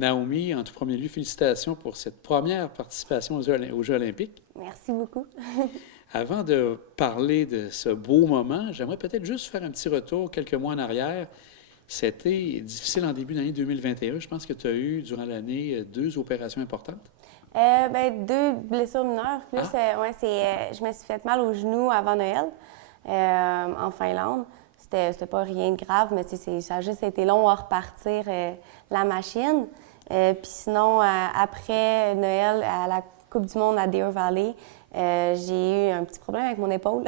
Naomi, en tout premier lieu, félicitations pour cette première participation aux Jeux olympiques. Merci beaucoup. Avant de parler de ce beau moment, j'aimerais peut-être juste faire un petit retour quelques mois en arrière. C'était difficile en début d'année 2021. Je pense que tu as eu, durant l'année, 2 opérations importantes. Deux blessures mineures. Plus, je me suis fait mal au genou avant Noël en Finlande. C'était pas rien de grave, mais ça a juste été long à repartir la machine. Puis sinon, après Noël, à la Coupe du monde à Deer Valley, j'ai eu un petit problème avec mon épaule.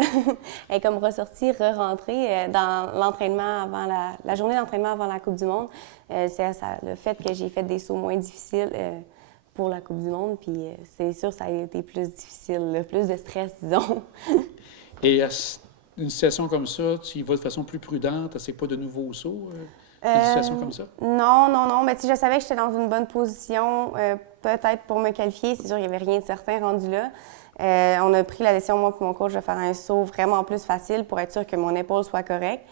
Elle est comme ressortie, re-rentrée dans l'entraînement avant la journée d'entraînement avant la Coupe du monde. C'est le fait que j'ai fait des sauts moins difficiles pour la Coupe du monde, puis c'est sûr que ça a été plus difficile, plus de stress, disons. Et une situation comme ça, tu y vas de façon plus prudente, c'est pas de nouveaux sauts? Une situation comme ça? Non. Mais je savais que j'étais dans une bonne position, peut-être pour me qualifier. C'est sûr qu'il n'y avait rien de certain rendu là. On a pris la décision, moi et mon coach, de faire un saut vraiment plus facile pour être sûr que mon épaule soit correcte.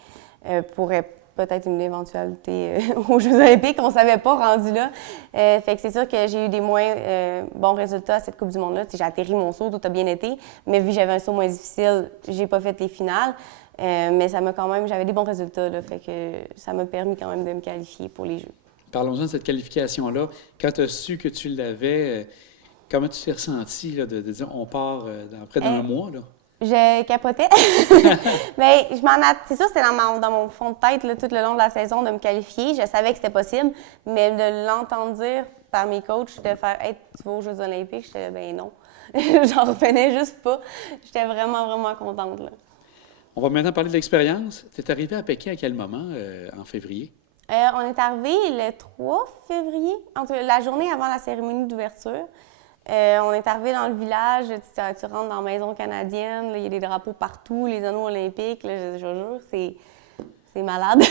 Pour peut-être une éventualité aux Jeux olympiques, on ne savait pas rendu là. Fait que c'est sûr que j'ai eu des moins bons résultats à cette Coupe du monde-là. J'ai atterri mon saut, tout a bien été, mais vu que j'avais un saut moins difficile, j'ai pas fait les finales. Mais ça m'a quand même, j'avais des bons résultats, là, fait que ça m'a permis quand même de me qualifier pour les Jeux. Parlons-en de cette qualification-là. Quand tu as su que tu l'avais, comment tu t'es ressenti là, de dire on part dans près d'un mois? Là? Je capotais. Mais c'est sûr, c'était dans mon fond de tête là, tout le long de la saison de me qualifier. Je savais que c'était possible, mais de l'entendre dire par mes coachs, de faire hey, tu vas aux Jeux olympiques, j'étais ben non. J'en revenais juste pas. J'étais vraiment, vraiment contente. Là. On va maintenant parler de l'expérience. Tu es arrivé à Pékin à quel moment, en février? On est arrivé le 3 février, la journée avant la cérémonie d'ouverture. On est arrivé dans le village, tu rentres dans la maison canadienne, il y a des drapeaux partout, les anneaux olympiques, là, je jure, c'est malade.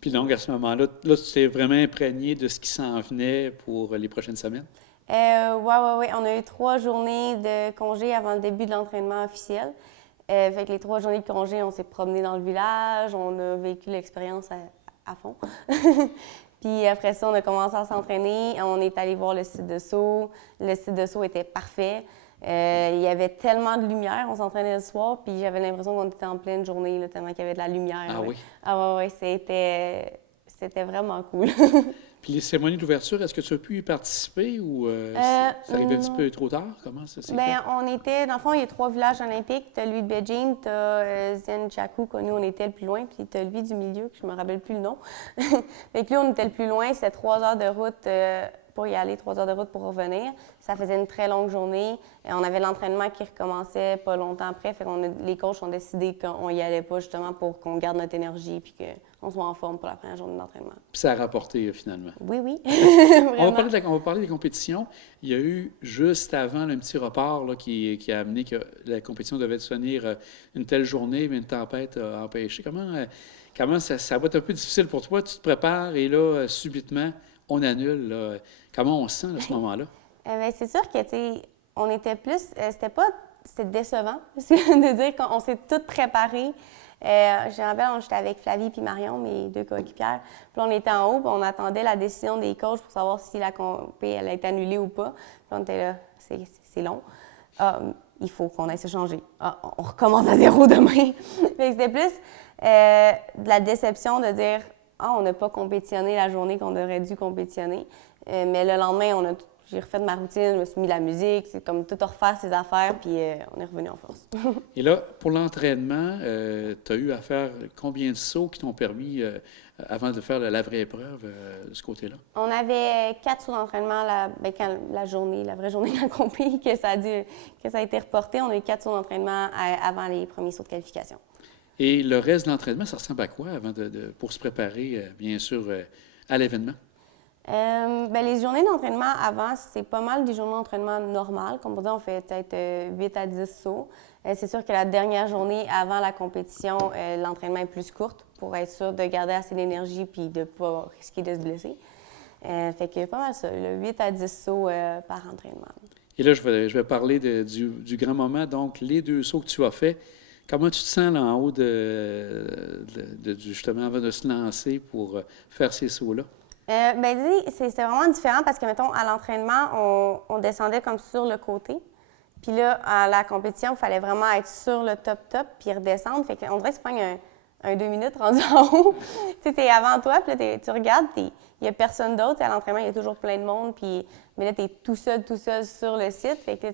Puis donc, à ce moment-là, tu t'es vraiment imprégné de ce qui s'en venait pour les prochaines semaines? Oui. On a eu 3 journées de congé avant le début de l'entraînement officiel. Fait que les 3 journées de congé, on s'est promené dans le village, on a vécu l'expérience à fond. Puis après ça, on a commencé à s'entraîner. On est allé voir le site de saut. Le site de saut était parfait. Il y avait tellement de lumière. On s'entraînait le soir, puis j'avais l'impression qu'on était en pleine journée, là, tellement qu'il y avait de la lumière. Ah oui? Ah oui, c'était vraiment cool. Puis les cérémonies d'ouverture, est-ce que tu as pu y participer ou ça arrivait un petit peu trop tard? Comment ça s'est fait? On était, dans le fond, il y a 3 villages olympiques. Tu as lui de Beijing, tu as Zhangjiakou, que nous, on était le plus loin, puis tu as lui du milieu, que je me rappelle plus le nom. Fait que lui, on était le plus loin, c'était 3 heures de route pour y aller, 3 heures de route pour revenir. Ça faisait une très longue journée. Et on avait l'entraînement qui recommençait pas longtemps après. Fait qu'on les coachs ont décidé qu'on y allait pas, justement, pour qu'on garde notre énergie puis qu'on soit en forme pour la première journée d'entraînement. Puis ça a rapporté, finalement. Oui. On va parler des compétitions. Il y a eu, juste avant, là, un petit report là, qui a amené que la compétition devait se tenir une telle journée, mais une tempête a empêché. Comment ça va être un peu difficile pour toi? Tu te prépares et là, subitement, on annule. Là. Comment on se sent à ce moment-là? C'est sûr que, tu sais, on était plus... C'était décevant de dire qu'on s'est toutes préparées. Je me rappelle, j'étais avec Flavie et Marion, mes 2 coéquipières. Puis on était en haut, puis on attendait la décision des coachs pour savoir si la compé elle a été annulée ou pas. Puis on était là, c'est long. Il faut qu'on aille se changer. On recommence à zéro demain. Fait que c'était plus de la déception de dire on n'a pas compétitionné la journée qu'on aurait dû compétitionner. Mais le lendemain, j'ai refait ma routine, je me suis mis la musique, c'est comme tout refaire ses affaires, puis on est revenu en force. Et là, pour l'entraînement, tu as eu à faire combien de sauts qui t'ont permis, avant de faire la vraie épreuve, de ce côté-là? On avait 4 sauts d'entraînement quand la vraie journée de la compé, que ça a été reporté. On a eu 4 sauts d'entraînement avant les premiers sauts de qualification. Et le reste de l'entraînement, ça ressemble à quoi pour se préparer, bien sûr, à l'événement? Les journées d'entraînement avant, c'est pas mal des journées d'entraînement normales. Comme on dit, on fait peut-être 8 à 10 sauts. C'est sûr que la dernière journée avant la compétition, l'entraînement est plus courte pour être sûr de garder assez d'énergie puis de ne pas risquer de se blesser. Fait que pas mal ça, 8 à 10 sauts par entraînement. Et là, je vais parler du grand moment. Donc, les 2 sauts que tu as faits, comment tu te sens là en haut justement avant de se lancer pour faire ces sauts-là? C'est vraiment différent parce que, mettons, à l'entraînement, on descendait comme sur le côté. Puis là, à la compétition, il fallait vraiment être sur le top, puis redescendre. Fait qu'on dirait que c'est pas un 2 minutes rendu en haut. Tu sais, t'es avant toi, puis là, tu regardes, il n'y a personne d'autre. À l'entraînement, il y a toujours plein de monde, mais là, tu es tout seul sur le site. Fait que là,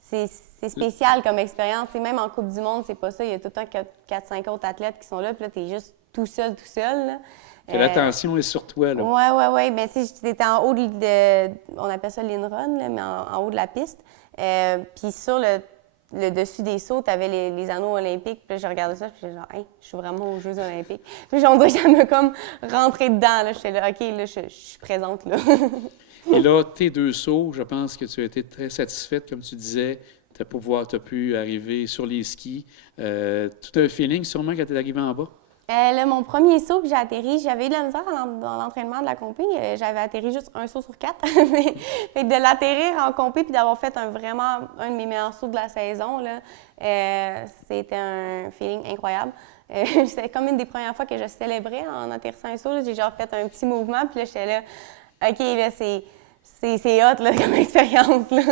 c'est spécial comme expérience. Et même en Coupe du Monde, c'est pas ça. Il y a tout le temps 4-5 autres athlètes qui sont là, puis là, tu es juste tout seul, là. Que l'attention est sur toi, là. Oui. Ben, tu sais, j'étais en haut on appelle ça l'in-run, là, mais en haut de la piste. Puis sur le dessus des sauts, tu avais les anneaux olympiques. Puis là, je regardais ça, puis j'étais genre, hey, je suis vraiment aux Jeux olympiques. Puis on dirait que ça m'a comme rentré dedans. Là. J'étais là, OK, là, je suis présente, là. Et là, tes 2 sauts, je pense que tu as été très satisfaite, comme tu disais. Tu as pu arriver sur les skis. Tout un feeling, sûrement, quand tu es arrivé en bas. Là, mon premier saut que j'ai atterri, j'avais eu de la misère dans l'entraînement de la compé. J'avais atterri juste un saut sur 4. Mais fait que de l'atterrir en compé puis d'avoir fait vraiment un de mes meilleurs sauts de la saison, là, c'était un feeling incroyable. C'était comme une des premières fois que je célébrais en atterrissant un saut. J'ai genre fait un petit mouvement, puis là, j'étais là, OK, là, c'est hot là, comme expérience. Là.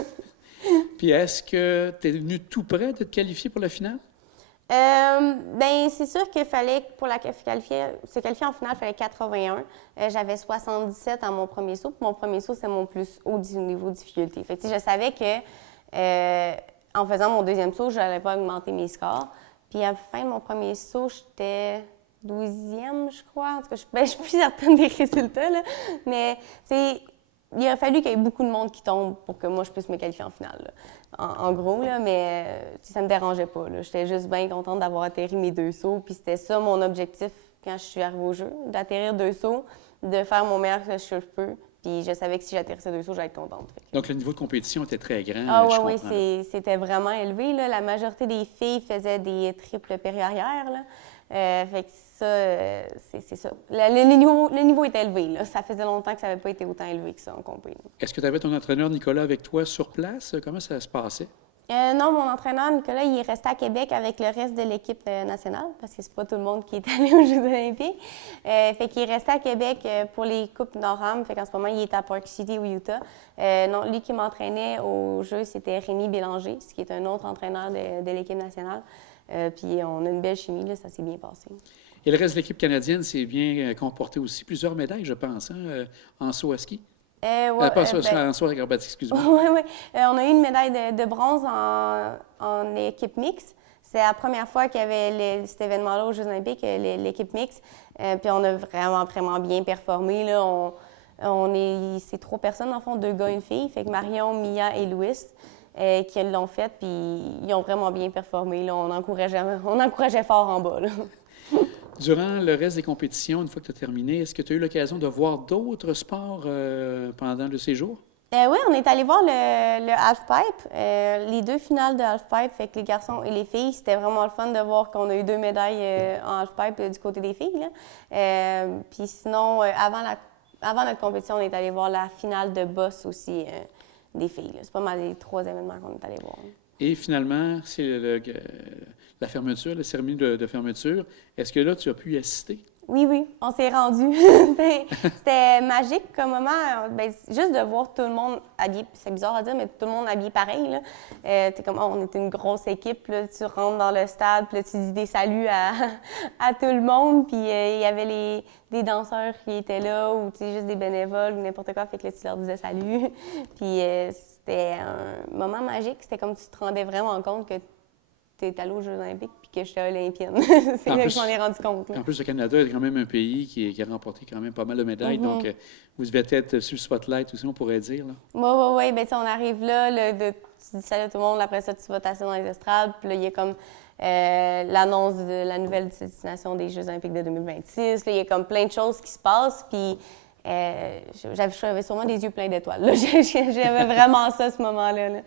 Puis est-ce que tu es venu tout près de te qualifier pour la finale? C'est sûr qu'il fallait, pour se qualifier en finale, il fallait 81. J'avais 77 à mon premier saut. Puis mon premier saut, c'est mon plus haut niveau de difficulté. Fait que, je savais que en faisant mon deuxième saut, je n'allais pas augmenter mes scores. Puis à la fin de mon premier saut, j'étais 12e, je crois. En tout cas, je suis plus certaine des résultats, là. Mais, il a fallu qu'il y ait beaucoup de monde qui tombe pour que moi, je puisse me qualifier en finale, là. En gros, là, mais ça me dérangeait pas. J'étais juste bien contente d'avoir atterri mes 2 sauts. Puis c'était ça mon objectif quand je suis arrivée au jeu, d'atterrir 2 sauts, de faire mon meilleur que je peux. Puis je savais que si j'atterrissais 2 sauts, j'allais être contente. Donc le niveau de compétition était très grand. Oui, c'était vraiment élevé. Là. La majorité des filles faisaient des triples périarrières. Là. Fait que ça, c'est ça. Le niveau était élevé. Là. Ça faisait longtemps que ça n'avait pas été autant élevé que ça en compé. Est-ce que tu avais ton entraîneur Nicolas avec toi sur place? Comment ça se passait? Non, mon entraîneur Nicolas, il est resté à Québec avec le reste de l'équipe nationale parce que c'est pas tout le monde qui est allé aux Jeux olympiques. Fait qu'il est resté à Québec pour les Coupes Nord-Am. Fait qu'en ce moment, il est à Park City au Utah. Non, lui qui m'entraînait aux Jeux, c'était Rémi Bélanger, ce qui est un autre entraîneur de l'équipe nationale. Puis on a une belle chimie, là, ça s'est bien passé. Et le reste de l'équipe canadienne s'est bien comporté aussi. Plusieurs médailles, je pense, en saut à ski. En saut acrobatique, excuse-moi. Oui. On a eu une médaille de bronze en équipe mixte. C'est la première fois qu'il y avait cet événement-là aux Jeux olympiques, l'équipe mixte. Puis on a vraiment bien performé. Là. C'est 3 personnes, en fond, 2 gars et une fille. Fait que Marion, Mia et Louis qui l'ont fait, puis ils ont vraiment bien performé. Là. On encourageait fort en bas. Là. Durant le reste des compétitions, une fois que tu as terminé, est-ce que tu as eu l'occasion de voir d'autres sports pendant le séjour? Oui, on est allé voir le halfpipe, les 2 finales de halfpipe, fait que les garçons et les filles. C'était vraiment le fun de voir qu'on a eu 2 médailles en halfpipe du côté des filles. Puis sinon, avant notre compétition, on est allé voir la finale de boss aussi des filles. C'est pas mal les 3 événements qu'on est allé voir. Et finalement, c'est la fermeture, la cérémonie de fermeture. Est-ce que là, tu as pu y assister? Oui, on s'est rendus. C'était magique comme moment. Juste de voir tout le monde habillé, c'est bizarre à dire, mais tout le monde habillé pareil. Là. T'es comme, on est une grosse équipe. Là. Tu rentres dans le stade, puis là, tu dis des saluts à tout le monde. Puis il y avait des danseurs qui étaient là, ou juste des bénévoles, ou n'importe quoi. Fait que là, tu leur disais salut. Puis c'était un moment magique. C'était comme tu te rendais vraiment compte que tu es allé aux Jeux olympiques puis que j'étais olympienne. C'est là que je m'en ai rendu compte. Là. En plus, le Canada est quand même un pays qui a remporté quand même pas mal de médailles. Donc, vous devez être sur le spotlight aussi, on pourrait dire. Oui. Bien, on arrive là, tu dis salut à tout le monde. Après ça, tu vas t'asseoir dans les estrades. Puis là, il y a comme l'annonce de la nouvelle destination des Jeux olympiques de 2026. Là, il y a comme plein de choses qui se passent. Puis j'avais sûrement des yeux pleins d'étoiles. J'avais vraiment ça, ce moment-là. Là.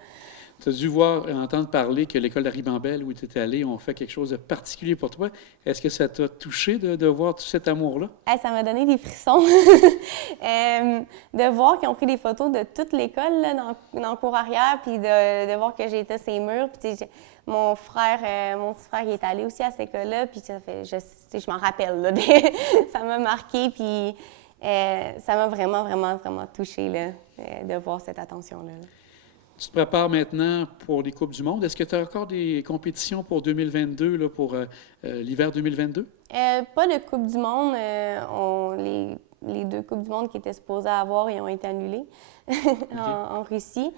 Tu as dû entendre parler que l'école de Ribambelle où tu étais allée ont fait quelque chose de particulier pour toi. Est-ce que ça t'a touché de voir tout cet amour-là? Ça m'a donné des frissons. De voir qu'ils ont pris des photos de toute l'école là, dans le cours arrière, puis de voir que j'étais sur les murs. Puis, mon petit frère, il est allé aussi à cette école-là, puis ça fait, je m'en rappelle. Là, ça m'a marqué, puis Ça m'a vraiment, vraiment, vraiment touchée là, de voir cette attention-là. Tu te prépares maintenant pour les Coupes du Monde. Est-ce que tu as encore des compétitions pour 2022, là, pour l'hiver 2022? Pas de Coupe du Monde. Les 2 Coupes du Monde qui étaient supposées avoir, ils ont été annulées en Russie.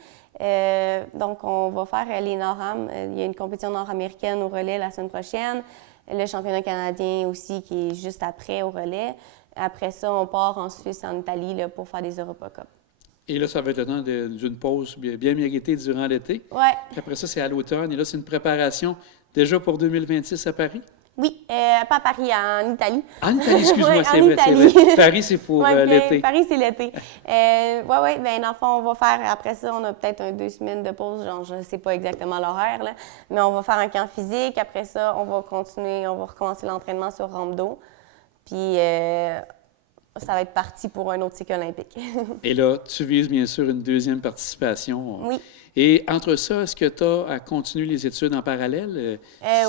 Donc, on va faire les Nord-Am. Il y a une compétition nord-américaine au relais la semaine prochaine. Le championnat canadien aussi qui est juste après au relais. Après ça, on part en Suisse, en Italie là, pour faire des Europa Cup. Et là, ça va être le temps d'une pause bien méritée durant l'été. Ouais. Puis après ça, c'est à l'automne. Et là, c'est une préparation déjà pour 2026 à Paris? Oui, pas à Paris, en Italie. En Italie, excuse-moi, ouais, c'est vrai, c'est vrai. Paris, c'est pour ouais, l'été. Paris, c'est l'été. Oui, bien, dans le fond, on va faire, après ça, on a peut-être 2 semaines de pause, genre, je ne sais pas exactement l'horaire, là, mais on va faire un camp physique. Après ça, on va recommencer l'entraînement sur rampe d'eau. Puis, ça va être parti pour un autre cycle olympique. Et là, tu vises bien sûr une deuxième participation. Oui. Et entre ça, est-ce que tu as à continuer les études en parallèle?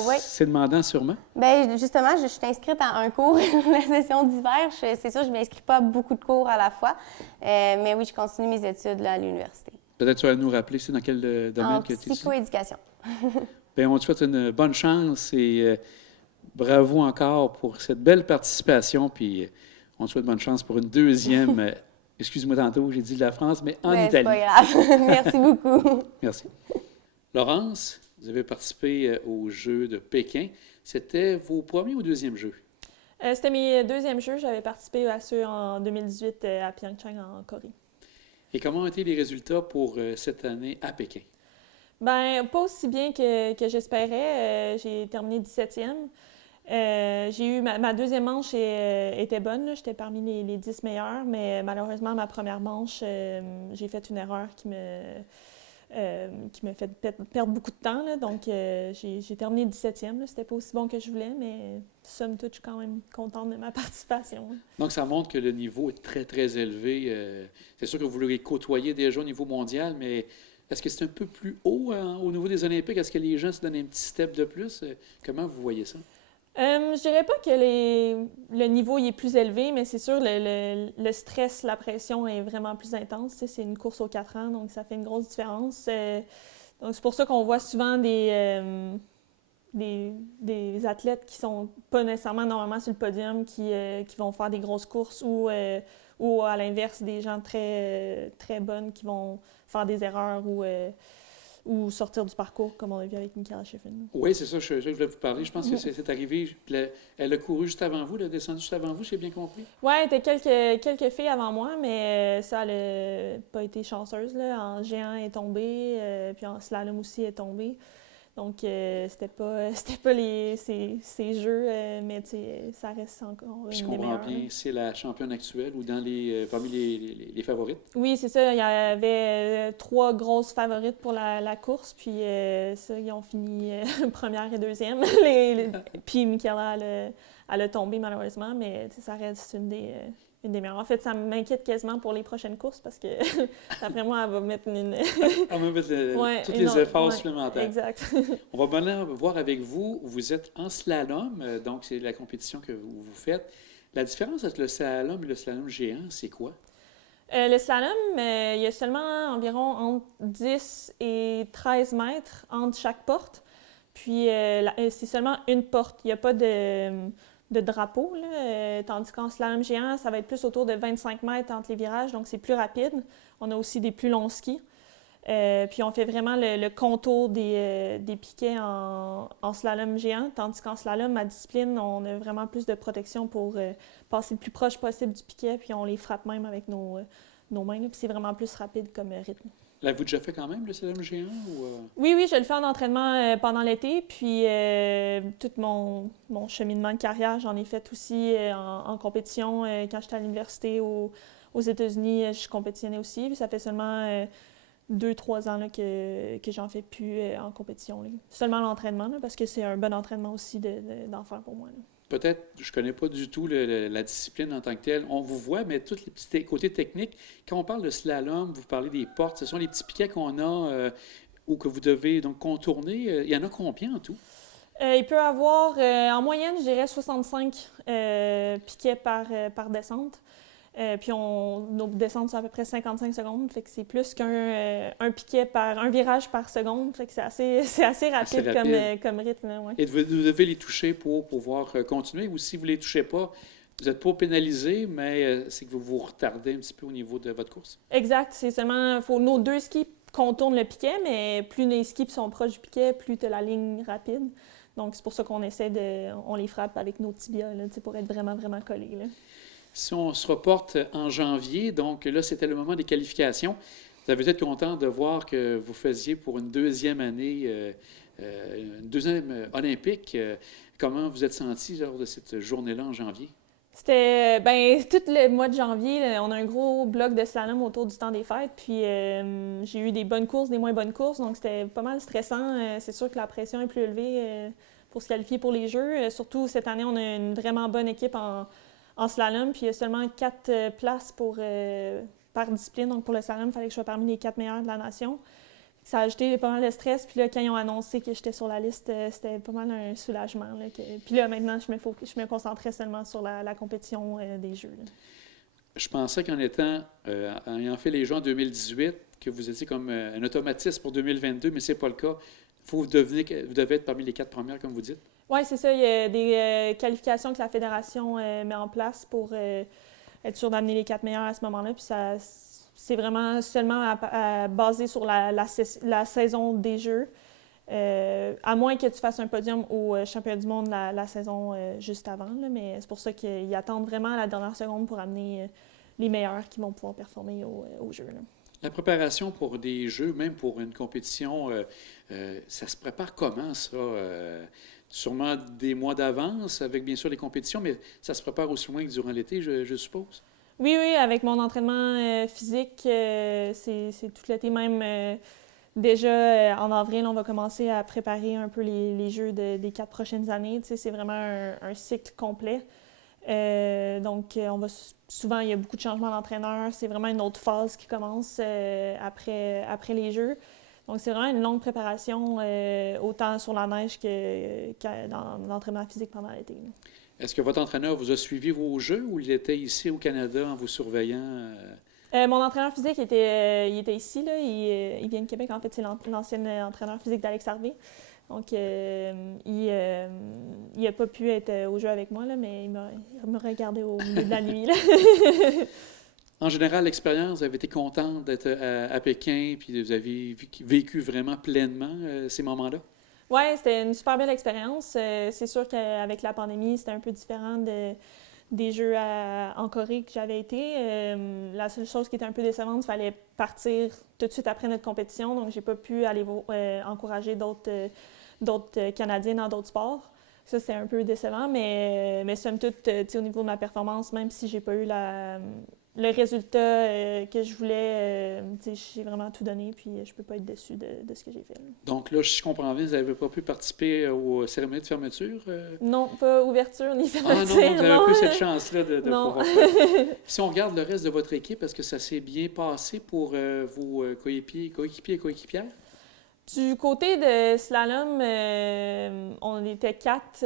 Oui. C'est demandant sûrement. Bien, justement, je suis inscrite à un cours la session d'hiver. C'est sûr, je ne m'inscris pas à beaucoup de cours à la fois. Mais oui, je continue mes études là, à l'université. Peut-être tu vas nous rappeler, c'est dans quel domaine que tu étudies? En psychoéducation. Bien, on te souhaite une bonne chance et bravo encore pour cette belle participation. Puis on te souhaite bonne chance pour une deuxième... Excuse-moi tantôt, j'ai dit de la France, mais en Italie. C'est pas grave. Merci beaucoup. Merci. Laurence, vous avez participé aux Jeux de Pékin. C'était vos premiers ou deuxièmes Jeux? C'était mes deuxièmes Jeux. J'avais participé à ceux en 2018 à Pyeongchang, en Corée. Et comment ont été les résultats pour cette année à Pékin? Bien, pas aussi bien que j'espérais. J'ai terminé 17e. J'ai eu ma deuxième manche était bonne, j'étais parmi les 10 meilleurs, mais malheureusement, ma première manche, j'ai fait une erreur qui m'a fait perdre beaucoup de temps. Là, donc, j'ai terminé 17e. C'était pas aussi bon que je voulais, mais somme toute, je suis quand même contente de ma participation. Donc, ça montre que le niveau est très, très élevé. C'est sûr que vous l'aurez côtoyé déjà au niveau mondial, mais est-ce que c'est un peu plus haut au niveau des Olympiques? Est-ce que les gens se donnent un petit step de plus? Comment vous voyez ça? Je dirais pas que le niveau il est plus élevé, mais c'est sûr, le stress, la pression est vraiment plus intense. Tu sais, c'est une course aux 4 ans, donc ça fait une grosse différence. Donc c'est pour ça qu'on voit souvent des athlètes qui sont pas nécessairement normalement sur le podium, qui vont faire des grosses courses ou à l'inverse, des gens très, très bonnes qui vont faire des erreurs ou sortir du parcours, comme on a vu avec Mikaela Shiffrin. Oui, c'est ça, je voulais vous parler. Je pense que c'est arrivé. Elle a couru juste avant vous, elle a descendu juste avant vous, j'ai bien compris? Oui, il y a quelques filles avant moi, mais ça n'a pas été chanceuse. Là. En géant, elle est tombée, puis en slalom aussi, elle est tombée. Donc, c'était pas ces jeux, mais ça reste encore Puis une je des comprends meilleures. bien, c'est la championne actuelle ou parmi les favorites? Oui, c'est ça. Il y avait 3 grosses favorites pour la course, puis ça, ils ont fini première et deuxième. Puis Mikaela, elle a tombé malheureusement, mais ça reste une des meilleures. En fait, ça m'inquiète quasiment pour les prochaines courses parce que, d'après moi, elle va mettre On va mettre tous les efforts supplémentaires. Exact. On va maintenant voir avec vous. Vous êtes en slalom, donc c'est la compétition que vous faites. La différence entre le slalom et le slalom géant, c'est quoi? Le slalom, il y a seulement environ entre 10 et 13 mètres entre chaque porte. Puis, c'est seulement une porte. Il n'y a pas de drapeau, là. Tandis qu'en slalom géant, ça va être plus autour de 25 mètres entre les virages, donc c'est plus rapide. On a aussi des plus longs skis. Puis on fait vraiment le contour des piquets en slalom géant, tandis qu'en slalom, ma discipline, on a vraiment plus de protection pour passer le plus proche possible du piquet, puis on les frappe même avec nos mains, là, puis c'est vraiment plus rapide comme rythme. L'avez-vous déjà fait quand même, le slalom géant? Oui, je le fais en entraînement pendant l'été, puis tout mon cheminement de carrière, j'en ai fait aussi en compétition. Quand j'étais à l'université aux États-Unis, je compétitionnais aussi, puis ça fait seulement 2-3 ans là, que j'en fais plus en compétition. Là. Seulement l'entraînement, là, parce que c'est un bon entraînement aussi d'en faire pour moi. Là. Peut-être, je ne connais pas du tout la discipline en tant que telle. On vous voit, mais tous les petits côtés techniques, quand on parle de slalom, vous parlez des portes, ce sont les petits piquets qu'on a ou que vous devez donc contourner. Il y en a combien en tout? Il peut y avoir, en moyenne, je dirais 65 piquets par descente. Puis nos descentes sont à peu près 55 secondes, fait que c'est plus qu'un piquet un virage par seconde, fait que c'est assez rapide, comme rythme. Ouais. Et vous devez les toucher pour pouvoir continuer, ou si vous ne les touchez pas, vous n'êtes pas pénalisé, mais c'est que vous vous retardez un petit peu au niveau de votre course. Exact, c'est seulement, nos 2 skis contournent le piquet, mais plus les skis sont proches du piquet, plus tu as la ligne rapide. Donc c'est pour ça qu'on on les frappe avec nos tibias, là, pour être vraiment, vraiment collés. Là. Si on se reporte en janvier, donc là, c'était le moment des qualifications. Vous avez été content de voir que vous faisiez pour une deuxième année, une deuxième olympique. Comment vous êtes senti lors de cette journée-là en janvier? C'était, tout le mois de janvier, là, on a un gros bloc de slalom autour du temps des fêtes, puis j'ai eu des bonnes courses, des moins bonnes courses, donc c'était pas mal stressant. C'est sûr que la pression est plus élevée pour se qualifier pour les Jeux. Surtout, cette année, on a une vraiment bonne équipe en slalom, puis il y a seulement 4 places par discipline. Donc, pour le slalom, il fallait que je sois parmi les 4 meilleurs de la nation. Ça a ajouté pas mal de stress. Puis là, quand ils ont annoncé que j'étais sur la liste, c'était pas mal un soulagement. Là, Puis là, maintenant, je me concentrais seulement sur la compétition des Jeux. Là. Je pensais qu'en ayant fait les Jeux en 2018, que vous étiez comme un automatisme pour 2022, mais ce n'est pas le cas. Vous devez être parmi les 4 premières, comme vous dites. Oui, c'est ça. Il y a des qualifications que la Fédération met en place pour être sûr d'amener les 4 meilleurs à ce moment-là. Puis c'est vraiment seulement basé sur la saison des Jeux, à moins que tu fasses un podium au championnat du monde la saison juste avant. Là, mais c'est pour ça qu'ils attendent vraiment à la dernière seconde pour amener les meilleurs qui vont pouvoir performer aux Jeux. Là. La préparation pour des Jeux, même pour une compétition, ça se prépare comment, ça? Sûrement des mois d'avance, avec bien sûr les compétitions, mais ça se prépare aussi loin que durant l'été, je suppose? Oui, avec mon entraînement physique, c'est tout l'été. Même déjà en avril, on va commencer à préparer un peu les Jeux des 4 prochaines années. Tu sais, c'est vraiment un cycle complet. Donc, souvent, il y a beaucoup de changements d'entraîneur. C'est vraiment une autre phase qui commence après les Jeux. Donc, c'est vraiment une longue préparation, autant sur la neige que dans l'entraînement physique pendant l'été. Est-ce que votre entraîneur vous a suivi vos Jeux ou il était ici au Canada en vous surveillant? Mon entraîneur physique, il était ici. Là. Il vient de Québec. En fait, c'est l'ancien entraîneur physique d'Alex Harvey. Donc, il n'a pas pu être au jeu avec moi, là, mais il m'a regardé au milieu de la nuit. Là. En général, l'expérience, vous avez été contente d'être à Pékin, puis vous avez vécu vraiment pleinement ces moments-là? Oui, c'était une super belle expérience. C'est sûr qu'avec la pandémie, c'était un peu différent des Jeux en Corée que j'avais été. La seule chose qui était un peu décevante, il fallait partir tout de suite après notre compétition. Donc, j'ai pas pu aller encourager d'autres Canadiens dans d'autres sports. Ça, c'était un peu décevant, mais somme toute, au niveau de ma performance, même si j'ai pas eu le résultat que je voulais, j'ai vraiment tout donné, puis je peux pas être déçue de ce que j'ai fait. Donc là, si je comprends bien, vous n'avez pas pu participer aux cérémonies de fermeture? Non, pas ouverture ni fermeture. Ah non, vous n'avez pas eu cette chance-là de pouvoir faire. Si on regarde le reste de votre équipe, est-ce que ça s'est bien passé pour vos coéquipiers et coéquipières? Du côté de slalom, on était 4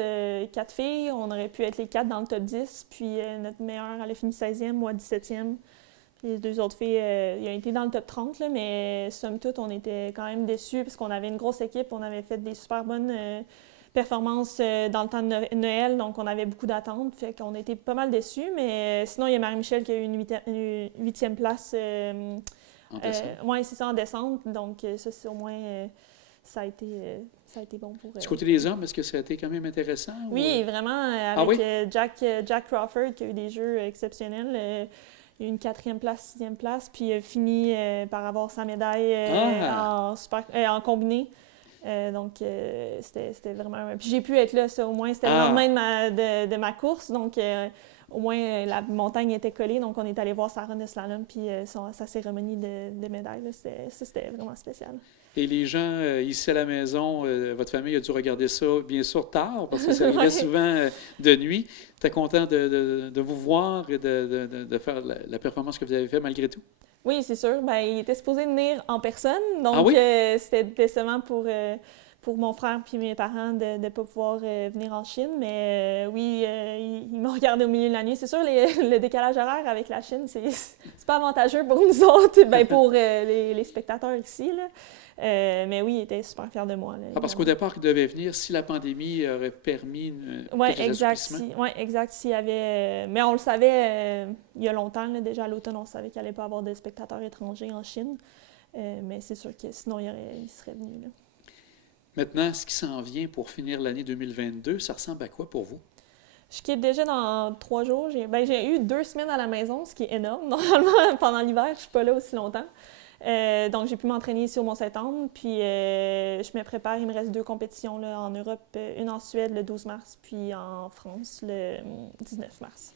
filles. On aurait pu être les 4 dans le top 10. Puis notre meilleure, elle a fini 16e, moi 17e. Puis les 2 autres filles, ils ont été dans le top 30, là, mais somme toute, on était quand même déçus parce qu'on avait une grosse équipe. On avait fait des super bonnes performances dans le temps de Noël, donc on avait beaucoup d'attentes. Fait qu'on était pas mal déçus. Mais sinon, il y a Marie-Michel qui a eu une 8e place. Oui, c'est ça, en descente. Donc, ça, c'est au moins, ça a été bon pour... Du côté des hommes, est-ce que ça a été quand même intéressant? Oui, vraiment, avec Jack Crawford, qui a eu des jeux exceptionnels. Il a eu une 4e place, 6e place, puis il a fini par avoir sa médaille en combiné. Donc, c'était vraiment... Puis j'ai pu être là, ça, au moins. C'était le lendemain de ma course, donc... Au moins, la montagne était collée, donc on est allé voir sa run de slalom, puis sa cérémonie de médaille. C'était vraiment spécial. Et les gens ici à la maison, votre famille a dû regarder ça, bien sûr, tard, parce que ça arrivait souvent de nuit. Tu es content de vous voir et de faire la performance que vous avez faite malgré tout? Oui, c'est sûr. Il était supposé venir en personne, donc c'était décevant pour pour mon frère puis mes parents de ne pas pouvoir venir en Chine. Mais oui, ils m'ont regardé au milieu de la nuit. C'est sûr, le décalage horaire avec la Chine, c'est pas avantageux pour nous autres, ben pour les spectateurs ici, là. Mais oui, ils étaient super fiers de moi. Là, parce qu'au départ, ils devaient venir si la pandémie aurait permis Oui, quelques exact. assouplissements. Exact. S'il y avait, mais on le savait il y a longtemps. Là, déjà à l'automne, on savait qu'il n'allait pas avoir de spectateurs étrangers en Chine. Mais c'est sûr que sinon, il serait venu. Là. Maintenant, ce qui s'en vient pour finir l'année 2022, ça ressemble à quoi pour vous? Je quitte déjà dans 3 jours. J'ai eu 2 semaines à la maison, ce qui est énorme. Normalement, pendant l'hiver, je ne suis pas là aussi longtemps. Donc, j'ai pu m'entraîner ici au Mont-Saint-Anne. Puis, je me prépare. Il me reste 2 compétitions là, en Europe. Une en Suède le 12 mars, puis en France le 19 mars.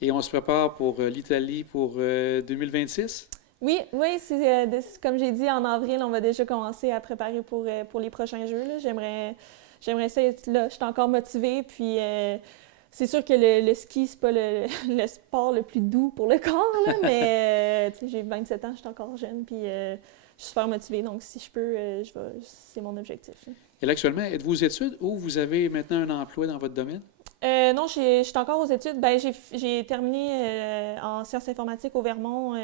Et on se prépare pour l'Italie pour 2026? Oui, c'est comme j'ai dit, en avril, on va déjà commencer à préparer pour les prochains Jeux. Là. J'aimerais ça être là. Je suis encore motivée. Puis, c'est sûr que le ski, c'est pas le sport le plus doux pour le corps, là, mais j'ai 27 ans, je suis encore jeune, puis je suis super motivée, donc si je peux, c'est mon objectif. Là. Et là, actuellement, êtes-vous aux études ou vous avez maintenant un emploi dans votre domaine? Non, je suis encore aux études. Ben, j'ai terminé en sciences informatiques au Vermont,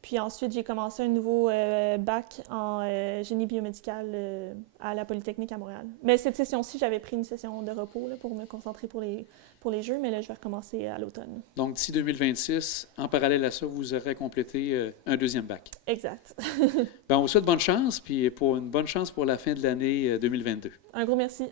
puis ensuite j'ai commencé un nouveau bac en génie biomédical à la Polytechnique à Montréal. Mais cette session-ci, j'avais pris une session de repos là, pour me concentrer pour les Jeux, mais là, je vais recommencer à l'automne. Donc, d'ici 2026, en parallèle à ça, vous aurez complété un deuxième bac. Exact. Ben, on vous souhaite bonne chance, puis une bonne chance pour la fin de l'année 2022. Un gros merci.